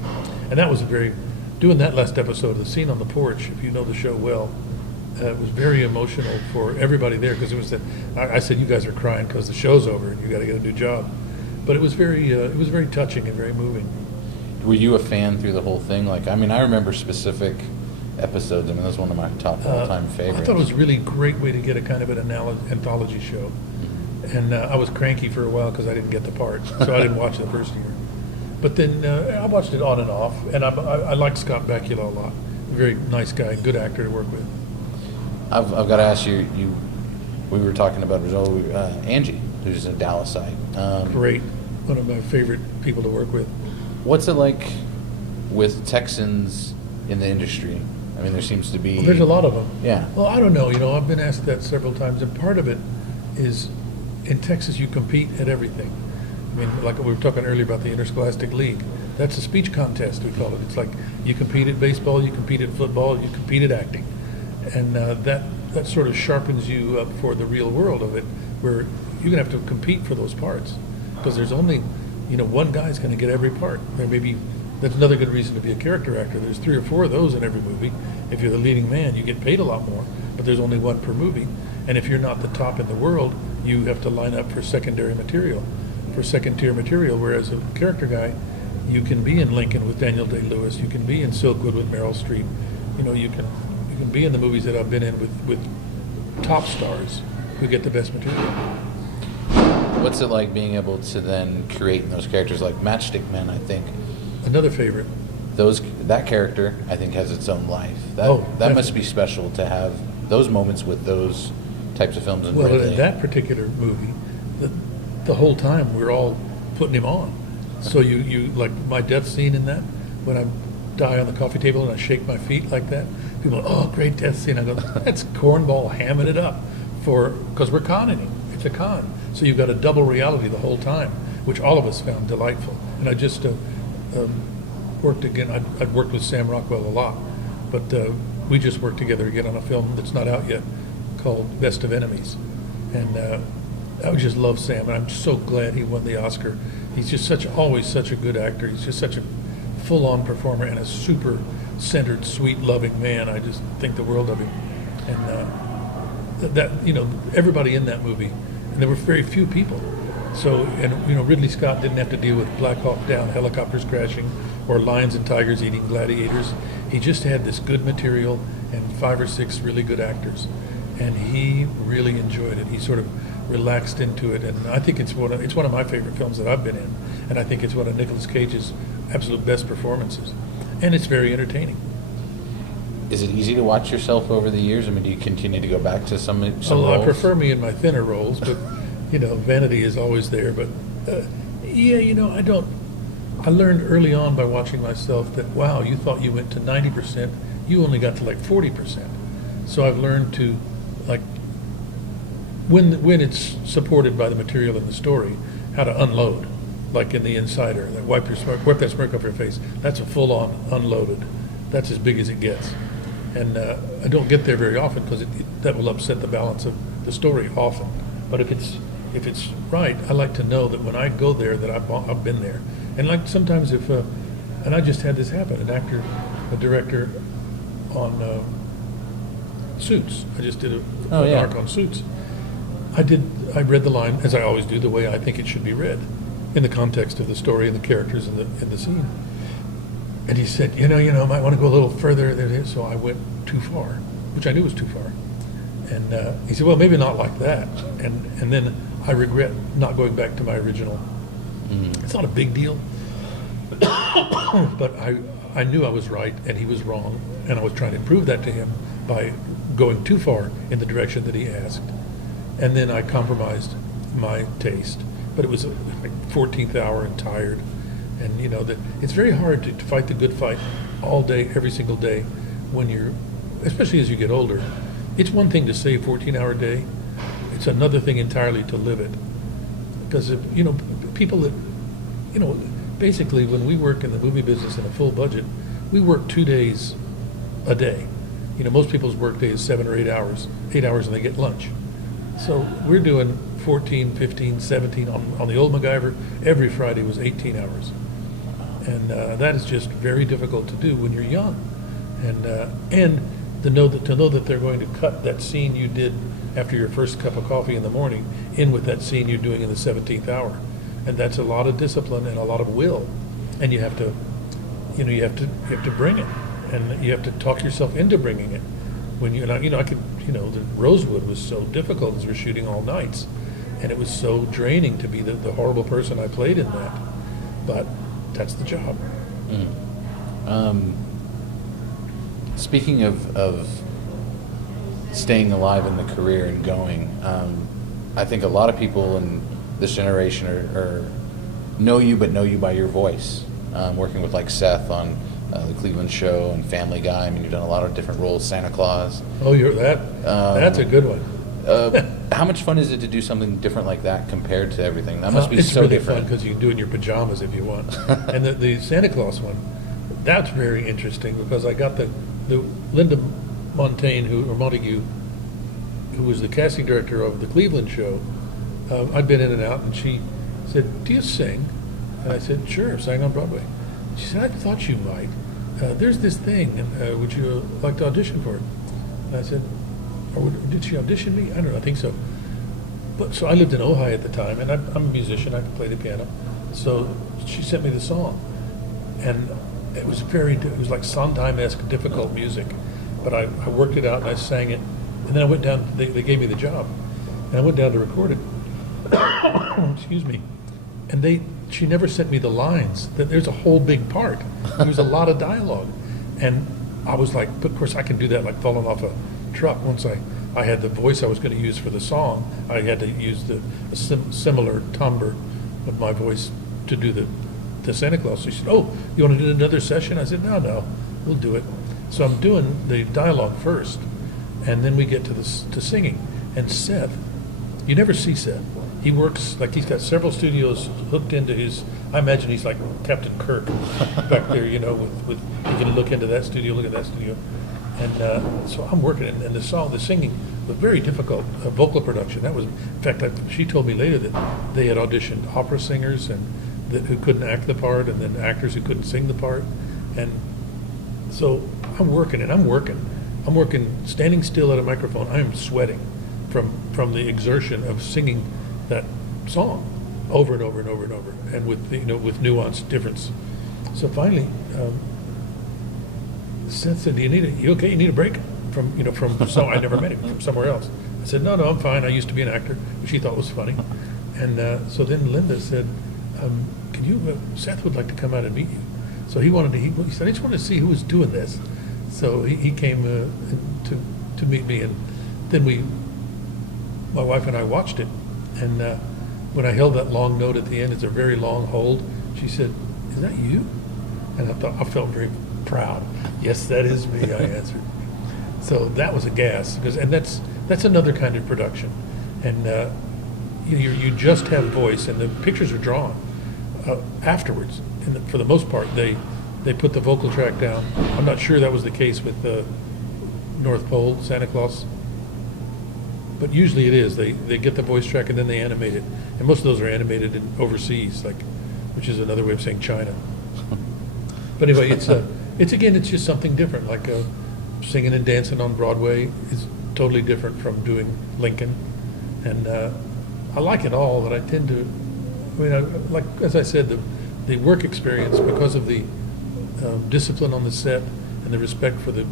And that was doing that last episode, the scene on the porch, if you know the show well, it was very emotional for everybody there, because it was I said, you guys are crying because the show's over and you got to get a new job. But it was very touching and very moving. Were you a fan through the whole thing? I remember specific episodes. That was one of my top all-time favorites. I thought it was a really great way to get a kind of an anthology show. Mm-hmm. And I was cranky for a while because I didn't get the part, so I didn't watch the first year. But then I watched it on and off, and I liked Scott Bakula a lot. Very nice guy, good actor to work with. I've got to ask you. We were talking about Angie, who's a Dallasite. Great, one of my favorite people to work with. What's it like with Texans in the industry? There seems to be... Well, there's a lot of them. Yeah. Well, I don't know. I've been asked that several times, and part of it is in Texas you compete at everything. Like we were talking earlier about the Interscholastic League. That's a speech contest, we call it. It's like you compete at baseball, you compete at football, you compete at acting. And that sort of sharpens you up for the real world of it, where you're going to have to compete for those parts. Because there's only, one guy's going to get every part. That's another good reason to be a character actor. There's 3 or 4 of those in every movie. If you're the leading man, you get paid a lot more, but there's only one per movie. And if you're not the top in the world, you have to line up for second-tier material, whereas a character guy, you can be in Lincoln with Daniel Day-Lewis, you can be in Silkwood with Meryl Streep, you can be in the movies that I've been in with top stars who get the best material. What's it like being able to then create in those characters, like Matchstick Men, I think? Another favorite. That character, I think, has its own life. That must be special to have those moments with those types of films. Well, in that particular movie, the whole time we're all putting him on. So you like my death scene in that, when I die on the coffee table and I shake my feet like that, people are, oh, great death scene. I go, that's Cornball hamming it up because we're conning him. It's a con. So you've got a double reality the whole time, which all of us found delightful. And I just worked again. I'd worked with Sam Rockwell a lot, but we just worked together again on a film that's not out yet called Best of Enemies. And I just love Sam, and I'm so glad he won the Oscar. He's just always such a good actor. He's just such a full-on performer and a super centered, sweet, loving man. I just think the world of him. And everybody in that movie, and there were very few people. So, Ridley Scott didn't have to deal with Black Hawk Down, helicopters crashing, or lions and tigers eating gladiators. He just had this good material and 5 or 6 really good actors. And he really enjoyed it. He sort of relaxed into it, and I think it's one of my favorite films that I've been in, and I think it's one of Nicolas Cage's absolute best performances, and it's very entertaining. Is it easy to watch yourself over the years? Do you continue to go back to some roles? I prefer me in my thinner roles, but vanity is always there. But I don't. I learned early on by watching myself that, wow, you thought you went to 90%, you only got to like 40%. So I've learned to, like, when it's supported by the material in the story, how to unload, like in The Insider. Like wipe that smirk off your face. That's a full-on unloaded. That's as big as it gets. And I don't get there very often because that will upset the balance of the story often. But if it's right, I like to know that when I go there that I've been there. And like sometimes and I just had this happen. A director on Suits. I just did an arc on Suits. I read the line, as I always do, the way I think it should be read, in the context of the story and the characters and the scene. And he said, I might want to go a little further than. So I went too far, which I knew was too far. And he said, well, maybe not like that. And then I regret not going back to my original. It's not a big deal. But I knew I was right and he was wrong. And I was trying to prove that to him by going too far in the direction that he asked. And then I compromised my taste. But it was like 14th hour and tired. And that it's very hard to fight the good fight all day, every single day, when you're, especially as you get older. It's one thing to say a 14-hour day. It's another thing entirely to live it. Because people that, basically when we work in the movie business in a full budget, we work 2 days a day. Most people's work day is 7 or 8 hours, 8 hours, and they get lunch. So we're doing 14, 15, 17 on the old MacGyver. Every Friday was 18 hours. And that is just very difficult to do when you're young. And to know that they're going to cut that scene you did after your first cup of coffee in the morning in with that scene you're doing in the 17th hour. And that's a lot of discipline and a lot of will. And you have to bring it. And you have to talk yourself into bringing it. When the Rosewood was so difficult as we're shooting all nights. And it was so draining to be the horrible person I played in that. But that's the job. Speaking of staying alive in the career and going, I think a lot of people in this generation are know you by your voice. Working with like Seth on the Cleveland Show and Family Guy. I mean, you've done a lot of different roles. Santa Claus. Oh, that's a good one. How much fun is it to do something different like that compared to everything? That must be so really different. It's really fun because you can do it in your pajamas if you want. And the Santa Claus one, that's very interesting because I got the Linda Montagne, Montague, who was the casting director of the Cleveland Show. I'd been in and out, and she said, "Do you sing?" And I said, "Sure, sang on Broadway." She said, "I thought you might. There's this thing, and would you like to audition for it?" And I said, did she audition me? I don't know, I think so. But so I lived in Ojai at the time, and I'm a musician, I can play the piano. So she sent me the song. And it was like Sondheim-esque difficult music. But I worked it out and I sang it. And then I went down, they gave me the job. And I went down to record it. Excuse me. And she never sent me the lines. There's a whole big part. There's a lot of dialogue. And I was like, but of course I can do that like falling off a truck. Once I had the voice I was going to use for the song, I had to use a similar timbre of my voice to do the Santa Claus. So she said, "Oh, you want to do another session?" I said, No, we'll do it. So I'm doing the dialogue first, and then we get to singing. And Seth, you never see Seth. He works like he's got several studios hooked into his. I imagine he's like Captain Kirk back there, with you can look into that studio, look at that studio. And so I'm working, and the singing was very difficult. Vocal production. That was, in fact, she told me later that they had auditioned opera singers who couldn't act the part, and then actors who couldn't sing the part. And so I'm working, standing still at a microphone. I'm sweating from the exertion of singing that song over and over and over and over, and with with nuanced difference. So finally. Seth said, you okay? You need a break from so I never met him, from somewhere else. I said, no, I'm fine. I used to be an actor, which he thought was funny. And so then Linda said, can you, Seth would like to come out and meet you. So he said, I just wanted to see who was doing this. So he came to meet me, and then my wife and I watched it. And when I held that long note at the end, it's a very long hold, she said, "Is that you?" And I felt very proud. "Yes, that is me," I answered. So that was a gas, and that's another kind of production. And you just have voice, and the pictures are drawn afterwards. And for the most part, they put the vocal track down. I'm not sure that was the case with the North Pole Santa Claus, but usually it is. They get the voice track and then they animate it, and most of those are animated overseas, which is another way of saying China. But anyway, it's just something different. Like singing and dancing on Broadway is totally different from doing Lincoln, and I like it all. But I tend to, like as I said, the work experience, because of the discipline on the set and the respect for the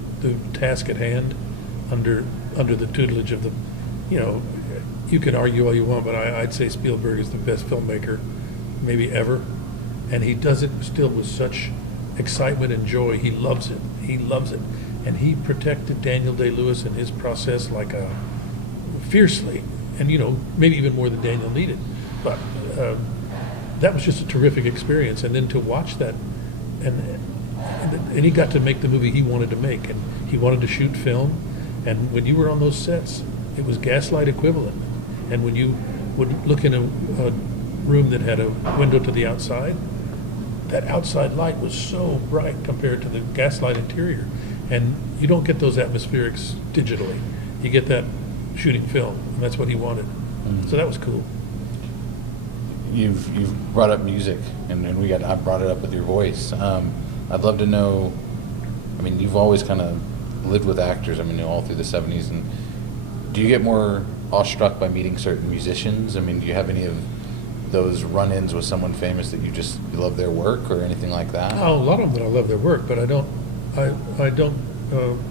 task at hand under the tutelage of the, you can argue all you want, but I'd say Spielberg is the best filmmaker maybe ever. And he does it still with such excitement and joy. He loves it. He loves it. And he protected Daniel Day-Lewis and his process like fiercely, and maybe even more than Daniel needed. But that was just a terrific experience. And then to watch that, and he got to make the movie he wanted to make, and he wanted to shoot film. And when you were on those sets, it was gaslight equivalent. And when you would look in a room that had a window to the outside, that outside light was so bright compared to the gaslight interior. And you don't get those atmospherics digitally. You get that shooting film, and that's what he wanted. Mm-hmm. So that was cool. You've brought up music, and I brought it up with your voice. I'd love to know, you've always kind of lived with actors, all through the 70s, and do you get more awestruck by meeting certain musicians? Do you have any of those run-ins with someone famous that you love their work or anything like that? Oh, a lot of them that I love their work, but I don't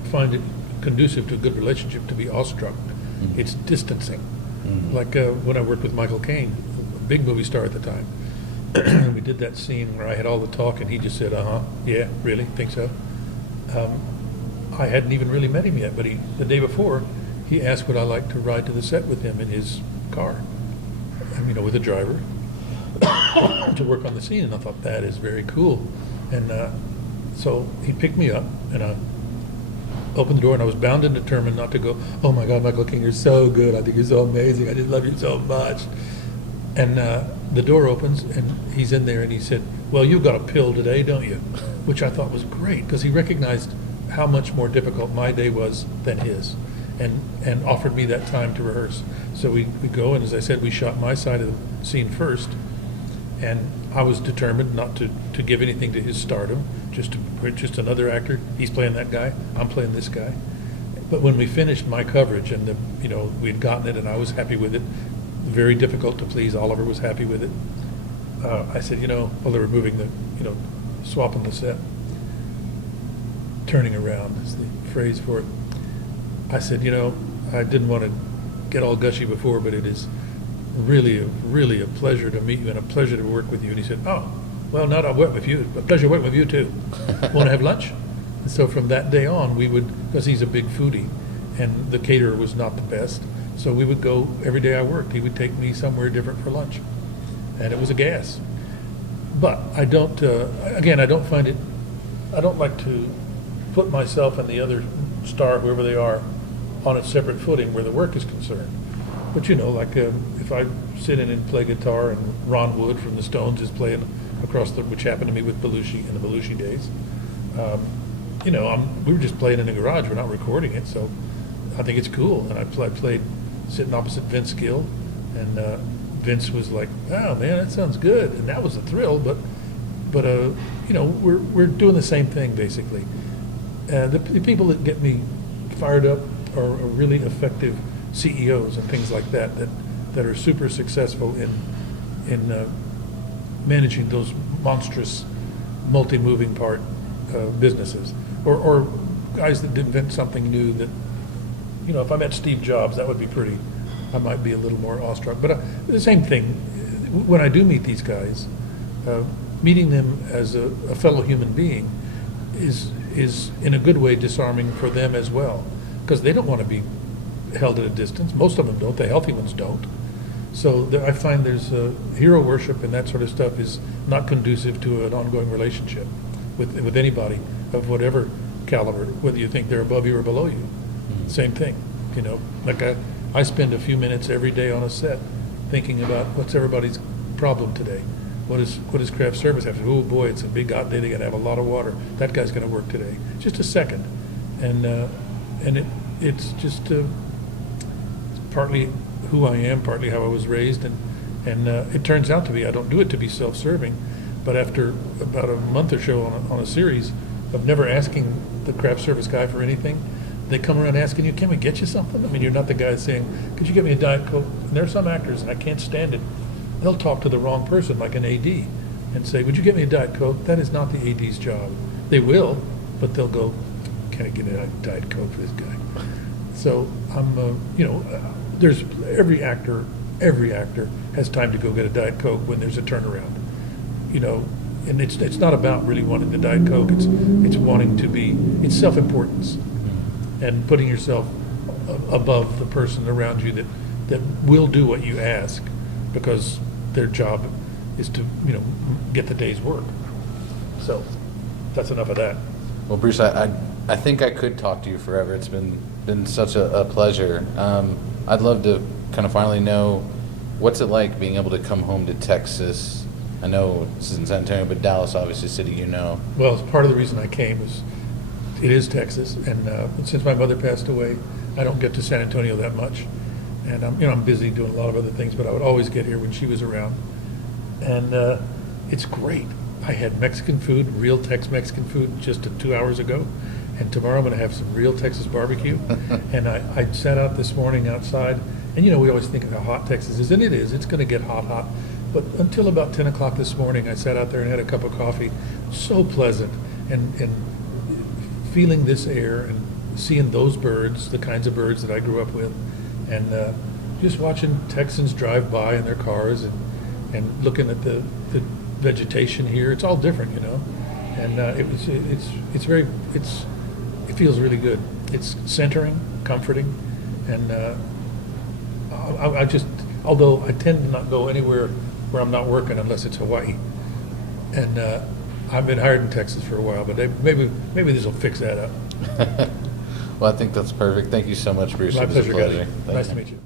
find it conducive to a good relationship to be awestruck. Mm-hmm. It's distancing. Mm-hmm. Like when I worked with Michael Caine, a big movie star at the time, we did that scene where I had all the talk and he just said, yeah, really, think so? I hadn't even really met him yet, but the day before, he asked would I like to ride to the set with him in his car, with a driver, to work on the scene. And I thought, that is very cool. And so he picked me up, and I opened the door, and I was bound and determined not to go, oh my God, Michael Caine, you're so good. I think you're so amazing. I just love you so much. And the door opens, and he's in there, and he said, well, you've got a pill today, don't you? Which I thought was great, because he recognized how much more difficult my day was than his, and offered me that time to rehearse. So we go, and as I said, we shot my side of the scene first, and I was determined not to give anything to his stardom, just another actor. He's playing that guy, I'm playing this guy. But when we finished my coverage, and we'd gotten it, and I was happy with it, very difficult to please, Oliver was happy with it, I said, while they were moving swapping the set, turning around is the phrase for it. I said, I didn't want to get all gushy before, but it is really a pleasure to meet you and a pleasure to work with you. And he said, oh, well, not I'll work with you, but pleasure working with you too. Want to have lunch? And so from that day on, we would, because he's a big foodie, and the caterer was not the best, so we would go every day I worked. He would take me somewhere different for lunch, and it was a gas. But I don't, again, I don't find it, I don't like to put myself and the other star, whoever they are, on a separate footing where the work is concerned. But if I sit in and play guitar, and Ron Wood from the Stones is playing across which happened to me with Belushi in the Belushi days, we were just playing in the garage. We're not recording it, so I think it's cool. And I played sitting opposite Vince Gill, and Vince was like, "Oh man, that sounds good," and that was a thrill. But we're doing the same thing basically. The people that get me fired up are really effective CEOs and things like that are super successful in managing those monstrous multi-moving part businesses, or guys that invent something new that, if I met Steve Jobs, that would be pretty, I might be a little more awestruck. But the same thing, when I do meet these guys, meeting them as a fellow human being is in a good way disarming for them as well, because they don't want to be held at a distance. Most of them don't. The healthy ones don't. So I find there's hero worship and that sort of stuff is not conducive to an ongoing relationship with anybody of whatever caliber, whether you think they're above you or below you. Mm-hmm. Same thing. Like I spend a few minutes every day on a set thinking about what's everybody's problem today. What does craft service have to do? Oh boy, it's a big hot day. They got to have a lot of water. That guy's going to work today. Just a second, and it's just it's partly who I am, partly how I was raised, and it turns out to be, I don't do it to be self-serving, but after about a month or so on a series of never asking the craft service guy for anything, they come around asking you, can we get you something? You're not the guy saying, could you get me a Diet Coke? And there are some actors, and I can't stand it, they'll talk to the wrong person, like an AD, and say, would you get me a Diet Coke? That is not the AD's job. They will, but they'll go, can I get a Diet Coke for this guy? So there's every actor has time to go get a Diet Coke when there's a turnaround, and it's not about really wanting the Diet Coke. It's wanting to be, it's self-importance and putting yourself above the person around you that will do what you ask because their job is to get the day's work. So that's enough of that. Well, Bruce, I think I could talk to you forever. It's been such a pleasure. I'd love to kind of finally know, what's it like being able to come home to Texas? I know this is in San Antonio, but Dallas, obviously, a city you know. Well, part of the reason I came is it is Texas, and since my mother passed away, I don't get to San Antonio that much, and I'm busy doing a lot of other things, but I would always get here when she was around, and it's great. I had Mexican food, real Tex-Mexican food, just 2 hours ago, and tomorrow I'm going to have some real Texas barbecue. And I sat out this morning outside, and we always think of how hot Texas is, and it is. It's going to get hot. But until about 10 o'clock this morning, I sat out there and had a cup of coffee. So pleasant, and feeling this air and seeing those birds, the kinds of birds that I grew up with, and just watching Texans drive by in their cars and looking at the vegetation here. It's all different, and it feels really good. It's centering, comforting, and although I tend to not go anywhere where I'm not working unless it's Hawaii, and I've been hired in Texas for a while, but maybe this will fix that up. Well, I think that's perfect. Thank you so much, Bruce. My It was a pleasure, Gadi. Thank Nice you. to meet you.